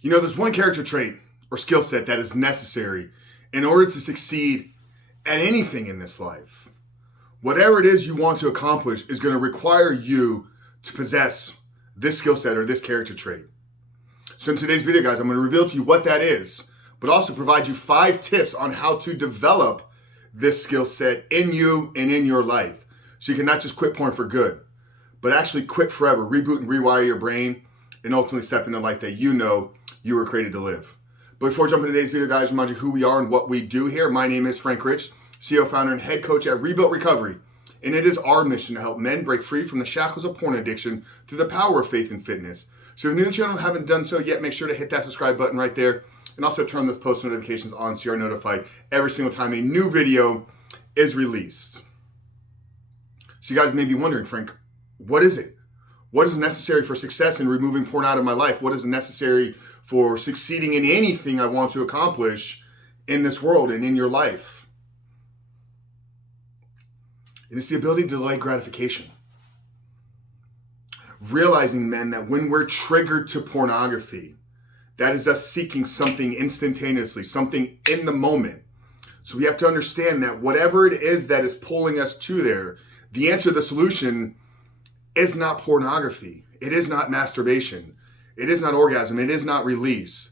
You know, there's one character trait or skill set that is necessary in order to succeed at anything in this life. Whatever it is you want to accomplish is going to require you to possess this skill set or this character trait. So in today's video, guys, I'm going to reveal to you what that is, but also provide you 5 tips on how to develop this skill set in you and in your life. So you can not just quit porn for good, but actually quit forever, reboot and rewire your brain, and ultimately step into the life that you know you were created to live. But before jumping into today's video, guys, remind you who we are and what we do here. My name is Frank Rich, CEO, founder, and head coach at Rebuilt Recovery. And it is our mission to help men break free from the shackles of porn addiction through the power of faith and fitness. So if you're new to the channel and haven't done so yet, make sure to hit that subscribe button right there. And also turn those post notifications on so you're notified every single time a new video is released. So you guys may be wondering, Frank, what is it? What is necessary for success in removing porn out of my life? What is necessary for succeeding in anything I want to accomplish in this world and in your life? And it's the ability to delay gratification. Realizing, men, that when we're triggered to pornography, that is us seeking something instantaneously, something in the moment. So we have to understand that whatever it is that is pulling us to there, the answer, the solution is not pornography. It is not masturbation. It is not orgasm. It is not release.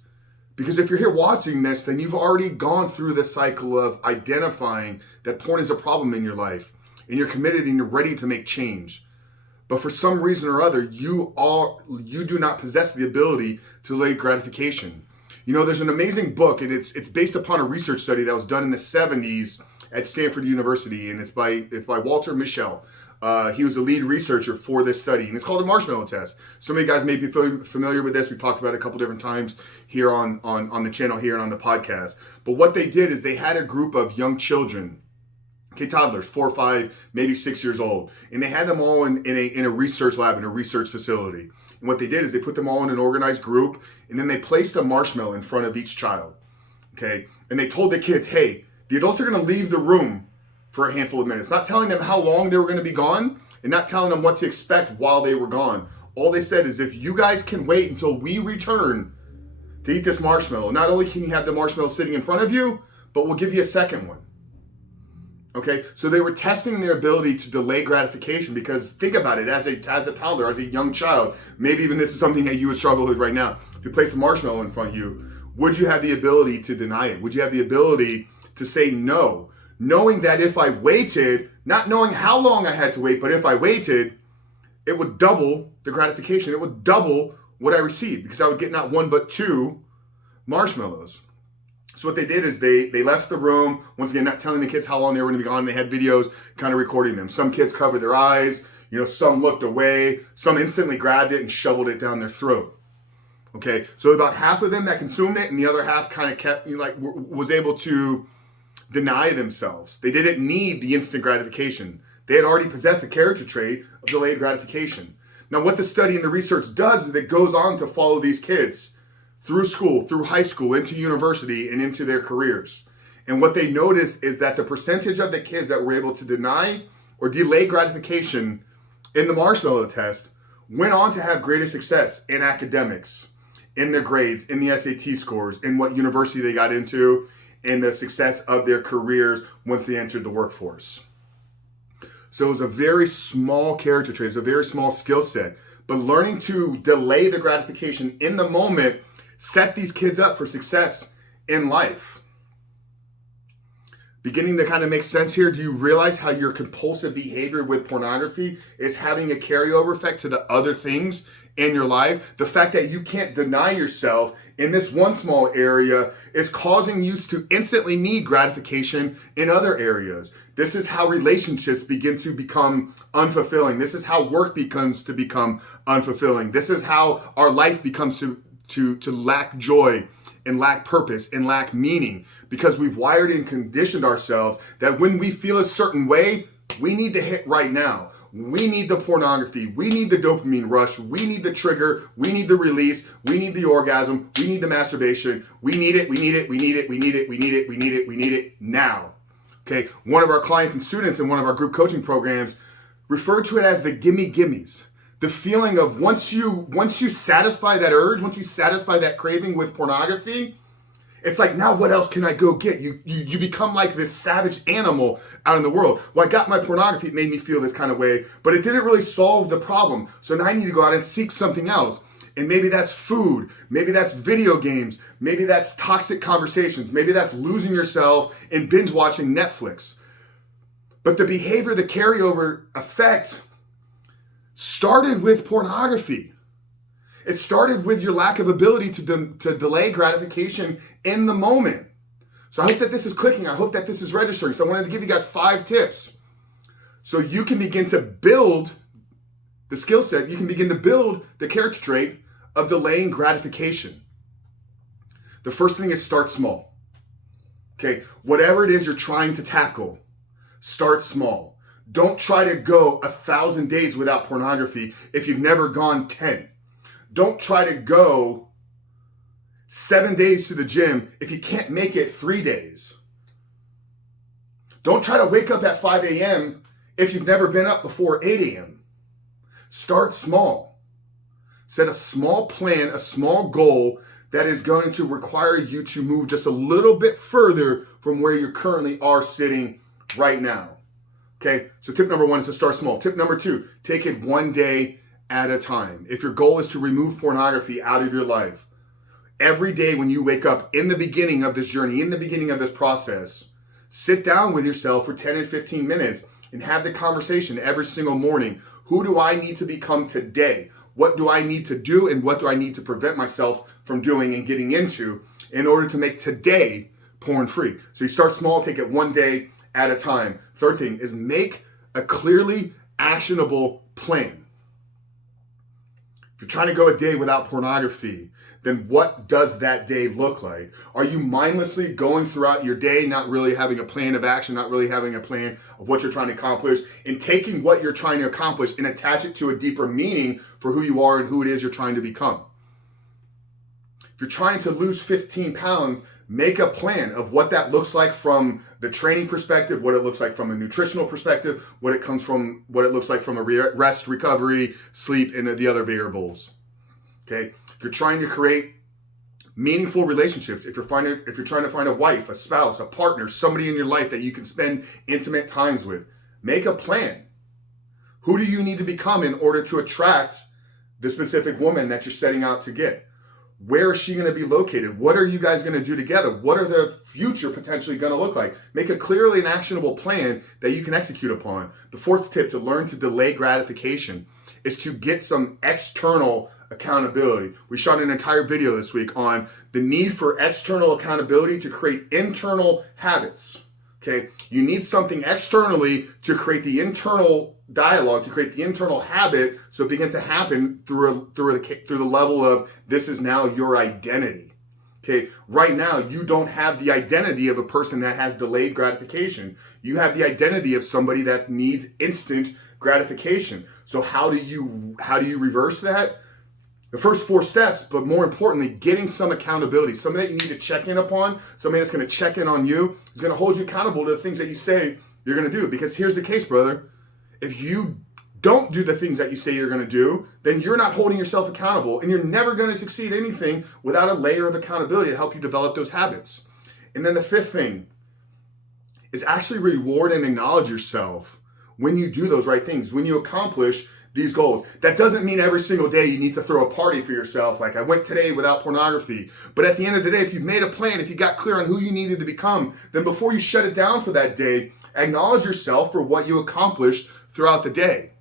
Because if you're here watching this, then you've already gone through the cycle of identifying that porn is a problem in your life, and you're committed and you're ready to make change. But for some reason or other, you do not possess the ability to delay gratification. You know, there's an amazing book, and it's based upon a research study that was done in the 70s at Stanford University, and it's by Walter Mischel. He was the lead researcher for this study, and it's called the marshmallow test. Some of you guys may be familiar with this. We've talked about it a couple different times here on the channel here and on the podcast. But what they did is they had a group of young children, okay, toddlers, 4, 5, maybe 6 years old, and they had them all in a research lab, in a research facility. And what they did is they put them all in an organized group, and then they placed a marshmallow in front of each child, okay? And they told the kids, hey, the adults are going to leave the room for a handful of minutes, not telling them how long they were going to be gone and not telling them what to expect while they were gone. All they said is, if you guys can wait until we return to eat this marshmallow, not only can you have the marshmallow sitting in front of you, but we'll give you a second one. Okay, so they were testing their ability to delay gratification, because think about it, as a toddler, as a young child, maybe even this is something that you would struggle with right now. If you place a marshmallow in front of you, would you have the ability to deny it? Would you have the ability to say no? Knowing that if I waited, not knowing how long I had to wait, but if I waited, it would double the gratification. It would double what I received, because I would get not 1 but 2 marshmallows. So what they did is they left the room, once again, not telling the kids how long they were going to be gone. They had videos kind of recording them. Some kids covered their eyes, some looked away, some instantly grabbed it and shoveled it down their throat. Okay, so about half of them that consumed it, and the other half kind of kept, was able to deny themselves. They didn't need the instant gratification. They had already possessed the character trait of delayed gratification. Now, what the study and the research does is it goes on to follow these kids through school, through high school, into university, and into their careers. And what they noticed is that the percentage of the kids that were able to deny or delay gratification in the marshmallow test went on to have greater success in academics, in their grades, in the SAT scores, in what university they got into, and the success of their careers once they entered the workforce. So it was a very small character trait, it's a very small skill set, but learning to delay the gratification in the moment set these kids up for success in life. Beginning to kind of make sense here, do you realize how your compulsive behavior with pornography is having a carryover effect to the other things in your life? The fact that you can't deny yourself in this one small area is causing you to instantly need gratification in other areas. This is how relationships begin to become unfulfilling. This is how work begins to become unfulfilling. This is how our life becomes to lack joy and lack purpose and lack meaning, because we've wired and conditioned ourselves that when we feel a certain way, we need the hit right now. We need the pornography. We need the dopamine rush. We need the trigger. We need the release. We need the orgasm. We need the masturbation. We need it. We need it. We need it. We need it. We need it. We need it. We need it now. Okay. One of our clients and students in one of our group coaching programs referred to it as the gimme gimmies. the feeling of once you satisfy that urge, once you satisfy that craving with pornography, it's like, now what else can I go get? You become like this savage animal out in the world. Well, I got my pornography, it made me feel this kind of way, but it didn't really solve the problem. So now I need to go out and seek something else. And maybe that's food, maybe that's video games, maybe that's toxic conversations, maybe that's losing yourself in binge watching Netflix. But the behavior, the carryover effect started with pornography. It started with your lack of ability to delay gratification in the moment. So I hope that this is clicking. I hope that this is registering. So I wanted to give you guys 5 tips so you can begin to build the skill set. You can begin to build the character trait of delaying gratification. The first thing is start small. Okay, whatever it is you're trying to tackle, start small. Don't try to go 1,000 days without pornography if you've never gone 10. Don't try to go 7 days to the gym if you can't make it 3 days. Don't try to wake up at 5 a.m. if you've never been up before 8 a.m. Start small. Set a small plan, a small goal that is going to require you to move just a little bit further from where you currently are sitting right now. Okay, so tip number 1 is to start small. Tip number 2, take it one day at a time. If your goal is to remove pornography out of your life, every day when you wake up in the beginning of this journey, in the beginning of this process, sit down with yourself for 10 and 15 minutes and have the conversation every single morning. Who do I need to become today? What do I need to do and what do I need to prevent myself from doing and getting into in order to make today porn free? So you start small, take it one day at a time. Third thing is make a clearly actionable plan. If you're trying to go a day without pornography, then what does that day look like? Are you mindlessly going throughout your day, not really having a plan of action, not really having a plan of what you're trying to accomplish, and taking what you're trying to accomplish and attach it to a deeper meaning for who you are and who it is you're trying to become? If you're trying to lose 15 pounds, make a plan of what that looks like from the training perspective, what it looks like from a nutritional perspective, what it looks like from a rest, recovery, sleep, and the other variables. Okay? If you're trying to create meaningful relationships, if you're trying to find a wife, a spouse, a partner, somebody in your life that you can spend intimate times with, make a plan. Who do you need to become in order to attract the specific woman that you're setting out to get? Where is she going to be located? What are you guys going to do together? What are the future potentially going to look like? Make a clearly and actionable plan that you can execute upon. The 4th tip to learn to delay gratification is to get some external accountability. We shot an entire video this week on the need for external accountability to create internal habits. Okay, you need something externally to create the internal dialogue, to create the internal habit, so it begins to happen through the level of this is now your identity. Okay, right now you don't have the identity of a person that has delayed gratification. You have the identity of somebody that needs instant gratification. So how do you reverse that? The first 4 steps, but more importantly, getting some accountability, somebody that you need to check in upon, somebody that's going to check in on you, is going to hold you accountable to the things that you say you're going to do. Because here's the case, brother. If you don't do the things that you say you're going to do, then you're not holding yourself accountable, and you're never going to succeed at anything without a layer of accountability to help you develop those habits. And then the 5th thing is actually reward and acknowledge yourself when you do those right things, when you accomplish these goals. That doesn't mean every single day you need to throw a party for yourself, like I went today without pornography. But at the end of the day, if you've made a plan, if you got clear on who you needed to become, then before you shut it down for that day, acknowledge yourself for what you accomplished throughout the day.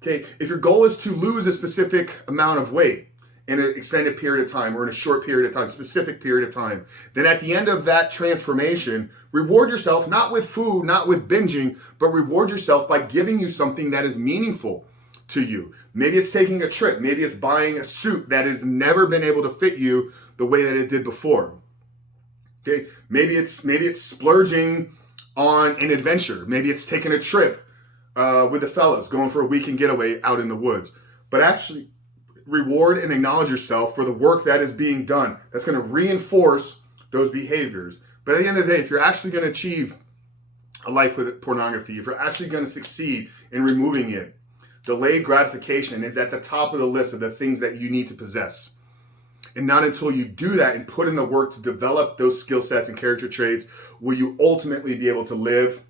Okay, if your goal is to lose a specific amount of weight in an extended period of time or in a short period of time, specific period of time, then at the end of that transformation, reward yourself, not with food, not with binging, but reward yourself by giving you something that is meaningful to you. Maybe it's taking a trip. Maybe it's buying a suit that has never been able to fit you the way that it did before. Okay, maybe it's splurging on an adventure. Maybe it's taking a trip with the fellas, going for a weekend getaway out in the woods. But actually reward and acknowledge yourself for the work that is being done. That's going to reinforce those behaviors. But at the end of the day, if you're actually going to achieve a life with pornography, if you're actually going to succeed in removing it, Delayed gratification is at the top of the list of the things that you need to possess. And not until you do that and put in the work to develop those skill sets and character traits will you ultimately be able to live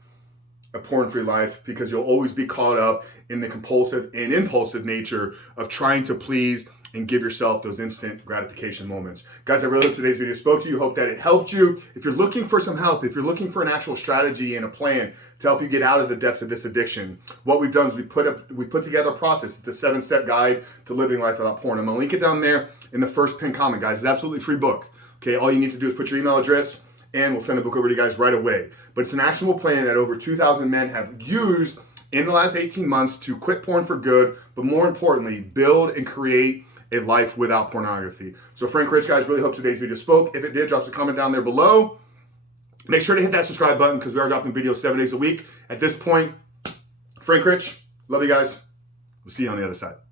a porn-free life, because you'll always be caught up in the compulsive and impulsive nature of trying to please and give yourself those instant gratification moments. Guys, I really hope today's video spoke to you. Hope that it helped you. If you're looking for some help, if you're looking for an actual strategy and a plan to help you get out of the depths of this addiction, what we've done is we put together a process. It's a 7-step guide to living life without porn. I'm gonna link it down there in the first pinned comment, guys. It's an absolutely free book. Okay, all you need to do is put your email address and we'll send the book over to you guys right away. But it's an actionable plan that over 2,000 men have used in the last 18 months to quit porn for good, but more importantly, build and create a life without pornography. So Frank Rich, guys, really hope today's video spoke. If it did, drop a comment down there below. Make sure to hit that subscribe button because we are dropping videos 7 days a week. At this point, Frank Rich, love you guys. We'll see you on the other side.